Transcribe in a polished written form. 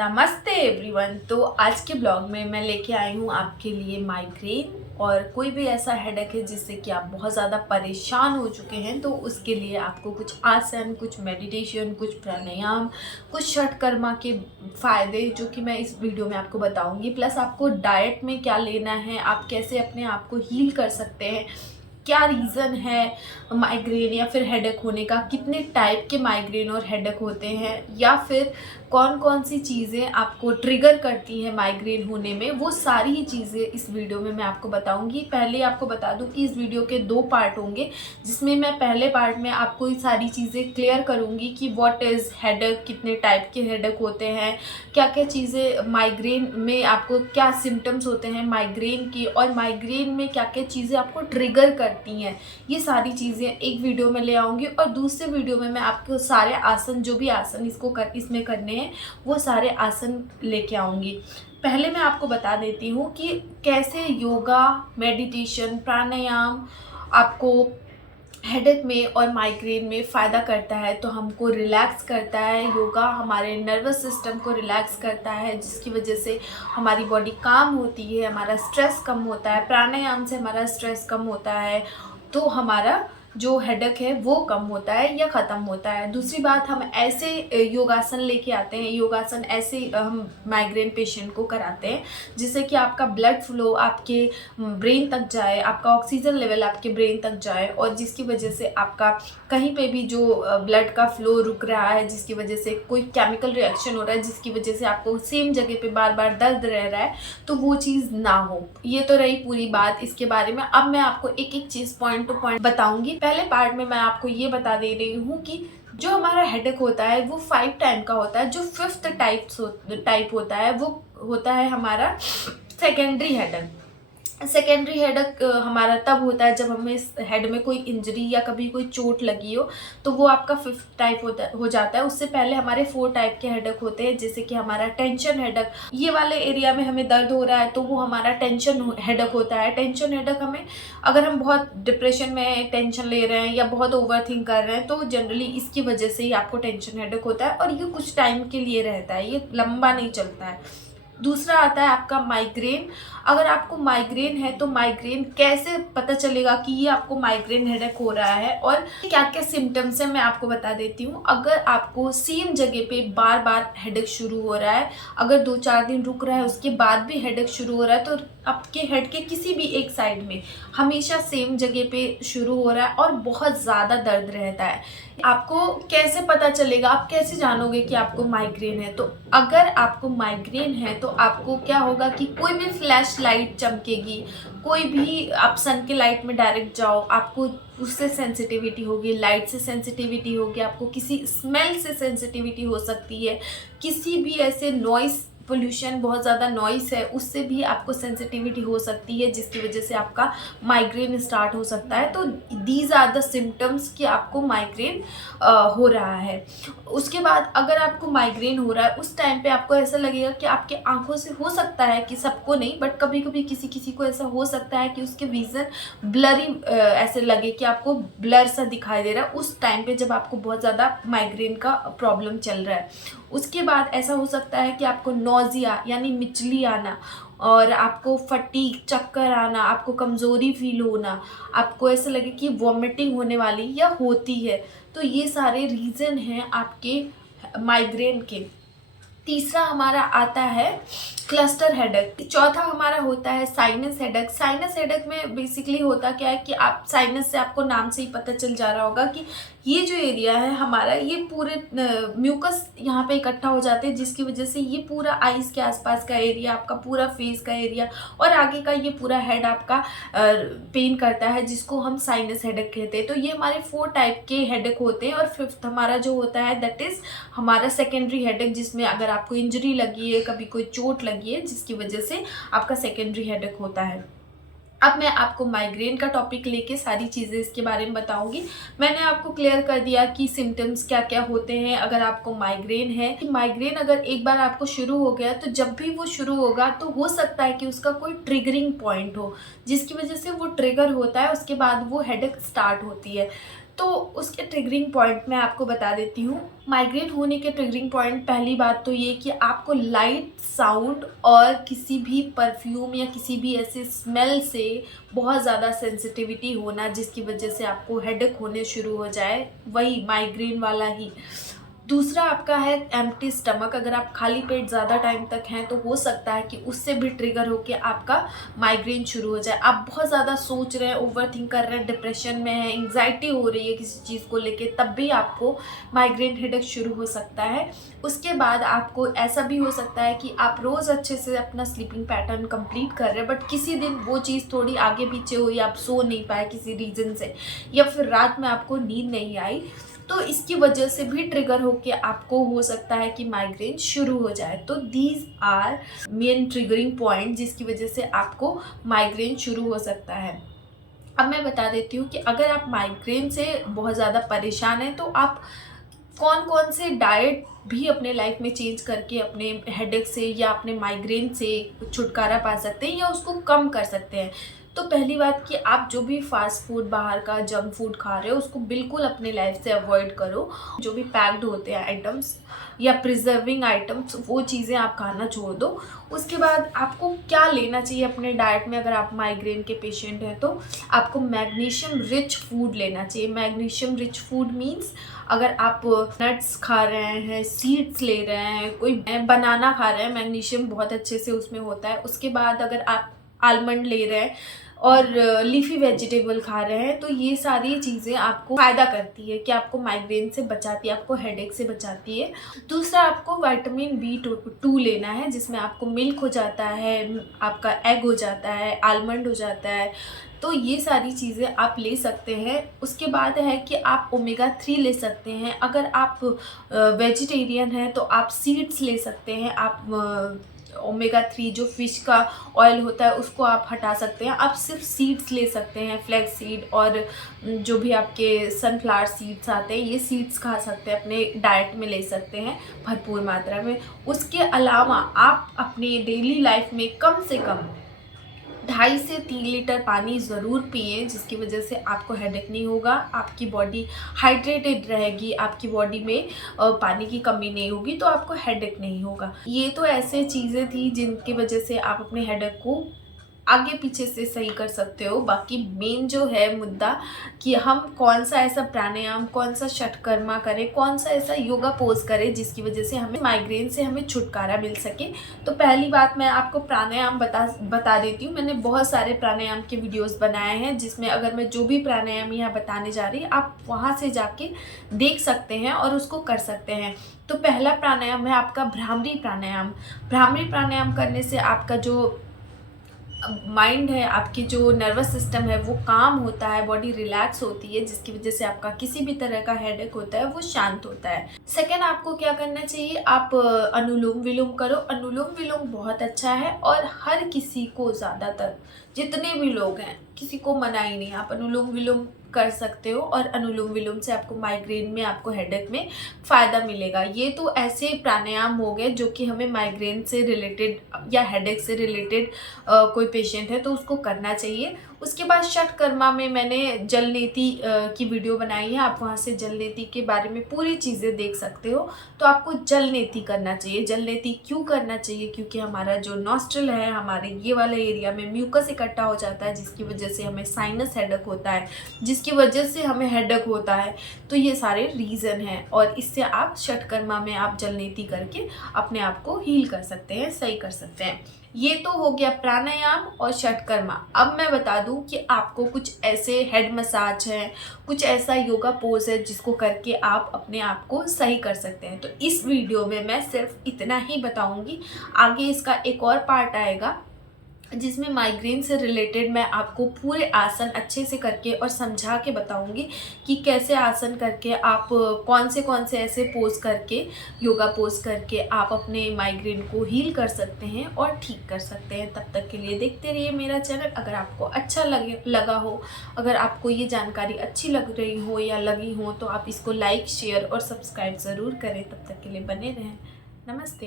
नमस्ते एवरीवन। तो आज के ब्लॉग में मैं लेके आई हूँ आपके लिए माइग्रेन और कोई भी ऐसा हेडेक है जिससे कि आप बहुत ज़्यादा परेशान हो चुके हैं, तो उसके लिए आपको कुछ आसन, कुछ मेडिटेशन, कुछ प्राणायाम, कुछ षटकर्मा के फ़ायदे जो कि मैं इस वीडियो में आपको बताऊंगी। प्लस आपको डाइट में क्या लेना है, आप कैसे अपने आप को हील कर सकते हैं, क्या रीज़न है माइग्रेन या फिर हेडेक होने का, कितने टाइप के माइग्रेन और हेडेक होते हैं, या फिर कौन कौन सी चीज़ें आपको ट्रिगर करती हैं माइग्रेन होने में, वो सारी ही चीज़ें इस वीडियो में मैं आपको बताऊंगी। पहले आपको बता दूं कि इस वीडियो के 2 पार्ट होंगे, जिसमें मैं पहले पार्ट में आपको ये सारी चीज़ें क्लियर करूंगी कि व्हाट इज़ हेडेक, कितने टाइप के हेडेक होते हैं, क्या क्या चीज़ें माइग्रेन में, आपको क्या सिम्टम्स होते हैं माइग्रेन की, और माइग्रेन में क्या क्या चीज़ें आपको ट्रिगर करती हैं, ये सारी चीज़ें एक वीडियो में ले आऊँगी। और दूसरे वीडियो में मैं आपको सारे आसन, जो भी आसन इसमें करने हैं, वो सारे आसन लेके आऊँगी। पहले मैं आपको बता देती हूँ कि कैसे योगा, मेडिटेशन, प्राणायाम आपको हेडेक में और माइग्रेन में फ़ायदा करता है। तो हमको रिलैक्स करता है, योगा हमारे नर्वस सिस्टम को रिलैक्स करता है, जिसकी वजह से हमारी बॉडी काम होती है, हमारा स्ट्रेस कम होता है। प्राणायाम से हमारा स्ट्रेस कम होता है, तो हमारा जो हेडेक है वो कम होता है या ख़त्म होता है। दूसरी बात, हम ऐसे योगासन लेके आते हैं, योगासन ऐसे हम माइग्रेन पेशेंट को कराते हैं जिससे कि आपका ब्लड फ्लो आपके ब्रेन तक जाए, आपका ऑक्सीजन लेवल आपके ब्रेन तक जाए, और जिसकी वजह से आपका कहीं पे भी जो ब्लड का फ्लो रुक रहा है, जिसकी वजह से कोई केमिकल रिएक्शन हो रहा है, जिसकी वजह से आपको सेम जगह पे बार बार दर्द रह रहा है, तो वो चीज़ ना हो। ये तो रही पूरी बात इसके बारे में। अब मैं आपको एक एक चीज़ पॉइंट टू पॉइंट बताऊंगी। पहले पार्ट में मैं आपको ये बता दे रही हूँ कि जो हमारा हेडेक होता है वो 5 टाइप का होता है। जो 5th टाइप होता है वो होता है हमारा सेकेंडरी हेडेक। सेकेंडरी हेडेक हमारा तब होता है जब हमें हेड में कोई इंजरी या कभी कोई चोट लगी हो, तो वो आपका 5th टाइप हो जाता है। उससे पहले हमारे 4 टाइप के हेडेक होते हैं, जैसे कि हमारा टेंशन हेडेक, ये वाले एरिया में हमें दर्द हो रहा है तो वो हमारा टेंशन हेडेक होता है। टेंशन हेडेक हमें, अगर हम बहुत डिप्रेशन में टेंशन ले रहे हैं या बहुत ओवर थिंक कर रहे हैं, तो जनरली इसकी वजह से ही आपको टेंशन हेडेक होता है, और ये कुछ टाइम के लिए रहता है, ये लंबा नहीं चलता है। दूसरा आता है आपका माइग्रेन। अगर आपको माइग्रेन है तो माइग्रेन कैसे पता चलेगा कि ये आपको माइग्रेन हेडेक हो रहा है और क्या क्या सिम्टम्स है, मैं आपको बता देती हूँ। अगर आपको सेम जगह पे बार बार हेडेक शुरू हो रहा है, अगर 2-4 दिन रुक रहा है उसके बाद भी हेडेक शुरू हो रहा है, तो आपके हेड के किसी भी एक साइड में हमेशा सेम जगह पे शुरू हो रहा है और बहुत ज़्यादा दर्द रहता है, आपको कैसे पता चलेगा, आप कैसे जानोगे कि आपको माइग्रेन है? तो अगर आपको माइग्रेन है तो आपको क्या होगा कि कोई भी फ्लैश लाइट चमकेगी, कोई भी आप सन के लाइट में डायरेक्ट जाओ, आपको उससे सेंसिटिविटी होगी, लाइट से सेंसिटिविटी होगी, आपको किसी स्मेल से सेंसिटिविटी हो सकती है, किसी भी ऐसे नॉइस, पोल्यूशन, बहुत ज़्यादा नॉइस है उससे भी आपको सेंसिटिविटी हो सकती है, जिसकी वजह से आपका माइग्रेन स्टार्ट हो सकता है। तो दीज आर द सिम्टम्स कि आपको माइग्रेन हो रहा है। उसके बाद अगर आपको माइग्रेन हो रहा है, उस टाइम पे आपको ऐसा लगेगा कि आपके आंखों से, हो सकता है कि सबको नहीं बट कभी कभी किसी किसी को ऐसा हो सकता है कि उसके विज़न ब्लरी, ऐसे लगे कि आपको ब्लर सा दिखाई दे रहा है उस टाइम पे जब आपको बहुत ज़्यादा माइग्रेन का प्रॉब्लम चल रहा है। उसके बाद ऐसा हो सकता है कि आपको नोज़िया यानी मिचली आना, और आपको फटीग, चक्कर आना, आपको कमज़ोरी फील होना, आपको ऐसा लगे कि वॉमिटिंग होने वाली या होती है। तो ये सारे रीज़न हैं आपके माइग्रेन के। तीसरा हमारा आता है क्लस्टर हेडेक। चौथा हमारा होता है साइनस हेडेक। साइनस हेडेक में बेसिकली होता क्या है कि आप साइनस से, आपको नाम से ही पता चल जा रहा होगा कि ये जो एरिया है हमारा, ये पूरे म्यूकस यहाँ पे इकट्ठा हो जाते हैं, जिसकी वजह से ये पूरा आईज के आसपास का एरिया, आपका पूरा फेस का एरिया और आगे का ये पूरा हेड आपका पेन करता है, जिसको हम साइनस हेडेक कहते हैं। तो ये हमारे 4 टाइप के हेडेक होते हैं। और 5th हमारा जो होता है दैट इज़ हमारा सेकेंडरी हेडेक, जिसमें अगर आपको इंजरी लगी है, कभी कोई चोट लगी है, जिसकी वजह से आपका सेकेंडरी हेडेक होता है। अब मैं आपको माइग्रेन का टॉपिक लेके सारी चीज़ें इसके बारे में बताऊंगी। मैंने आपको क्लियर कर दिया कि सिम्टम्स क्या क्या होते हैं अगर आपको माइग्रेन है। कि माइग्रेन अगर एक बार आपको शुरू हो गया तो जब भी वो शुरू होगा तो हो सकता है कि उसका कोई ट्रिगरिंग पॉइंट हो, जिसकी वजह से वो ट्रिगर होता है, उसके बाद वो हेडेक स्टार्ट होती है। तो उसके ट्रिगरिंग पॉइंट मैं आपको बता देती हूँ। माइग्रेन होने के ट्रिगरिंग पॉइंट, पहली बात तो ये कि आपको लाइट साउंड और किसी भी परफ्यूम या किसी भी ऐसे स्मेल से बहुत ज़्यादा सेंसिटिविटी होना, जिसकी वजह से आपको हेडेक होने शुरू हो जाए, वही माइग्रेन वाला ही। दूसरा आपका है एम्प्टी स्टमक। अगर आप खाली पेट ज़्यादा टाइम तक हैं तो हो सकता है कि उससे भी ट्रिगर होकर आपका माइग्रेन शुरू हो जाए। आप बहुत ज़्यादा सोच रहे हैं, ओवरथिंक कर रहे हैं, डिप्रेशन में है, एंग्जाइटी हो रही है किसी चीज़ को लेके, तब भी आपको माइग्रेन हेडेक शुरू हो सकता है। उसके बाद आपको ऐसा भी हो सकता है कि आप रोज़ अच्छे से अपना स्लीपिंग पैटर्न कंप्लीट कर रहे हैं, बट किसी दिन वो चीज़ थोड़ी आगे पीछे हुई, आप सो नहीं पाए किसी रीज़न से, या फिर रात में आपको नींद नहीं आई, तो इसकी वजह से भी ट्रिगर होके आपको हो सकता है कि माइग्रेन शुरू हो जाए। तो these are main triggering point जिसकी वजह से आपको माइग्रेन शुरू हो सकता है। अब मैं बता देती हूँ कि अगर आप माइग्रेन से बहुत ज़्यादा परेशान हैं तो आप कौन कौन से डाइट भी अपने लाइफ में चेंज करके अपने हेडेक से या अपने माइग्रेन से छुटकारा पा सकते हैं या उसको कम कर सकते हैं। तो पहली बात कि आप जो भी फास्ट फूड, बाहर का जंक फूड खा रहे हो, उसको बिल्कुल अपने लाइफ से अवॉइड करो। जो भी पैक्ड होते हैं आइटम्स या प्रिजर्विंग आइटम्स, वो चीज़ें आप खाना छोड़ दो। उसके बाद आपको क्या लेना चाहिए अपने डाइट में, अगर आप माइग्रेन के पेशेंट हैं तो आपको मैग्नीशियम रिच फूड लेना चाहिए। मैग्नीशियम रिच फूड मीन्स अगर आप नट्स खा रहे हैं, सीड्स ले रहे हैं, कोई बनाना खा रहे हैं, मैग्नीशियम बहुत अच्छे से उसमें होता है। उसके बाद अगर आप आलमंड ले रहे हैं और लीफी वेजिटेबल खा रहे हैं, तो ये सारी चीज़ें आपको फ़ायदा करती है कि आपको माइग्रेन से बचाती है, आपको हेडेक से बचाती है। दूसरा, आपको विटामिन B2 लेना है, जिसमें आपको मिल्क हो जाता है, आपका एग हो जाता है, आलमंड हो जाता है, तो ये सारी चीज़ें आप ले सकते हैं। उसके बाद है कि आप ओमेगा 3 ले सकते हैं। अगर आप वेजिटेरियन हैं तो आप सीड्स ले सकते हैं। आप ओमेगा 3 जो फ़िश का ऑयल होता है उसको आप हटा सकते हैं। आप सिर्फ सीड्स ले सकते हैं, फ्लैक्स सीड और जो भी आपके सनफ्लावर सीड्स आते हैं, ये सीड्स खा सकते हैं, अपने डाइट में ले सकते हैं भरपूर मात्रा में। उसके अलावा आप अपनी डेली लाइफ में कम से कम 2.5 से 3 लीटर पानी ज़रूर पिएं, जिसकी वजह से आपको हेडेक नहीं होगा, आपकी बॉडी हाइड्रेटेड रहेगी, आपकी बॉडी में पानी की कमी नहीं होगी, तो आपको हेडेक नहीं होगा। ये तो ऐसे चीज़ें थी जिनकी वजह से आप अपने हेडेक को आगे पीछे से सही कर सकते हो। बाकी मेन जो है मुद्दा कि हम कौन सा ऐसा प्राणायाम, कौन सा षटकर्मा करें, कौन सा ऐसा योगा पोज करें जिसकी वजह से हमें माइग्रेन से हमें छुटकारा मिल सके। तो पहली बात मैं आपको प्राणायाम बता देती हूँ। मैंने बहुत सारे प्राणायाम के वीडियोस बनाए हैं, जिसमें अगर मैं जो भी प्राणायाम यहाँ बताने जा रही आप वहाँ से जाके देख सकते हैं और उसको कर सकते हैं। तो पहला प्राणायाम है आपका भ्रामरी प्राणायाम। भ्रामरी प्राणायाम करने से आपका जो माइंड है, आपकी जो नर्वस सिस्टम है, वो काम होता है, बॉडी रिलैक्स होती है, जिसकी वजह से आपका किसी भी तरह का हेडेक होता है वो शांत होता है। सेकंड, आपको क्या करना चाहिए, आप अनुलोम विलोम करो। अनुलोम विलोम बहुत अच्छा है और हर किसी को, ज़्यादातर जितने भी लोग हैं, किसी को मना ही नहीं, आप अनुलोम विलोम कर सकते हो और अनुलोम विलोम से आपको माइग्रेन में, आपको हेडेक में फ़ायदा मिलेगा। ये तो ऐसे प्राणायाम हो गए जो कि हमें माइग्रेन से रिलेटेड या हेडेक से रिलेटेड कोई पेशेंट है तो उसको करना चाहिए। उसके बाद षटकर्मा में मैंने जल नीति की वीडियो बनाई है, आप वहाँ से जल नीति के बारे में पूरी चीज़ें देख सकते हो। तो आपको जल नीति करना चाहिए। जल नीति क्यों करना चाहिए, क्योंकि हमारा जो नॉस्ट्रल है, हमारे ये वाले एरिया में म्यूकस इकट्ठा हो जाता है, जिसकी वजह से हमें साइनस हेडेक होता है, जिसकी वजह से हमें हेडेक होता है। तो ये सारे रीज़न हैं और इससे आप षटकर्मा में आप जल नीति करके अपने आप को हील कर सकते हैं, सही कर सकते हैं। ये तो हो गया प्राणायाम और षटकर्मा। अब मैं बता दूं कि आपको कुछ ऐसे हेड मसाज है, कुछ ऐसा योगा पोज है जिसको करके आप अपने आप को सही कर सकते हैं। तो इस वीडियो में मैं सिर्फ इतना ही बताऊंगी। आगे इसका एक और पार्ट आएगा जिसमें माइग्रेन से रिलेटेड मैं आपको पूरे आसन अच्छे से करके और समझा के बताऊंगी कि कैसे आसन करके आप कौन से ऐसे पोज करके, योगा पोज करके आप अपने माइग्रेन को हील कर सकते हैं और ठीक कर सकते हैं। तब तक के लिए देखते रहिए मेरा चैनल। अगर आपको अच्छा लगा हो, अगर आपको ये जानकारी अच्छी लग रही हो या लगी हो, तो आप इसको लाइक, शेयर और सब्सक्राइब ज़रूर करें। तब तक के लिए बने रहें। नमस्ते।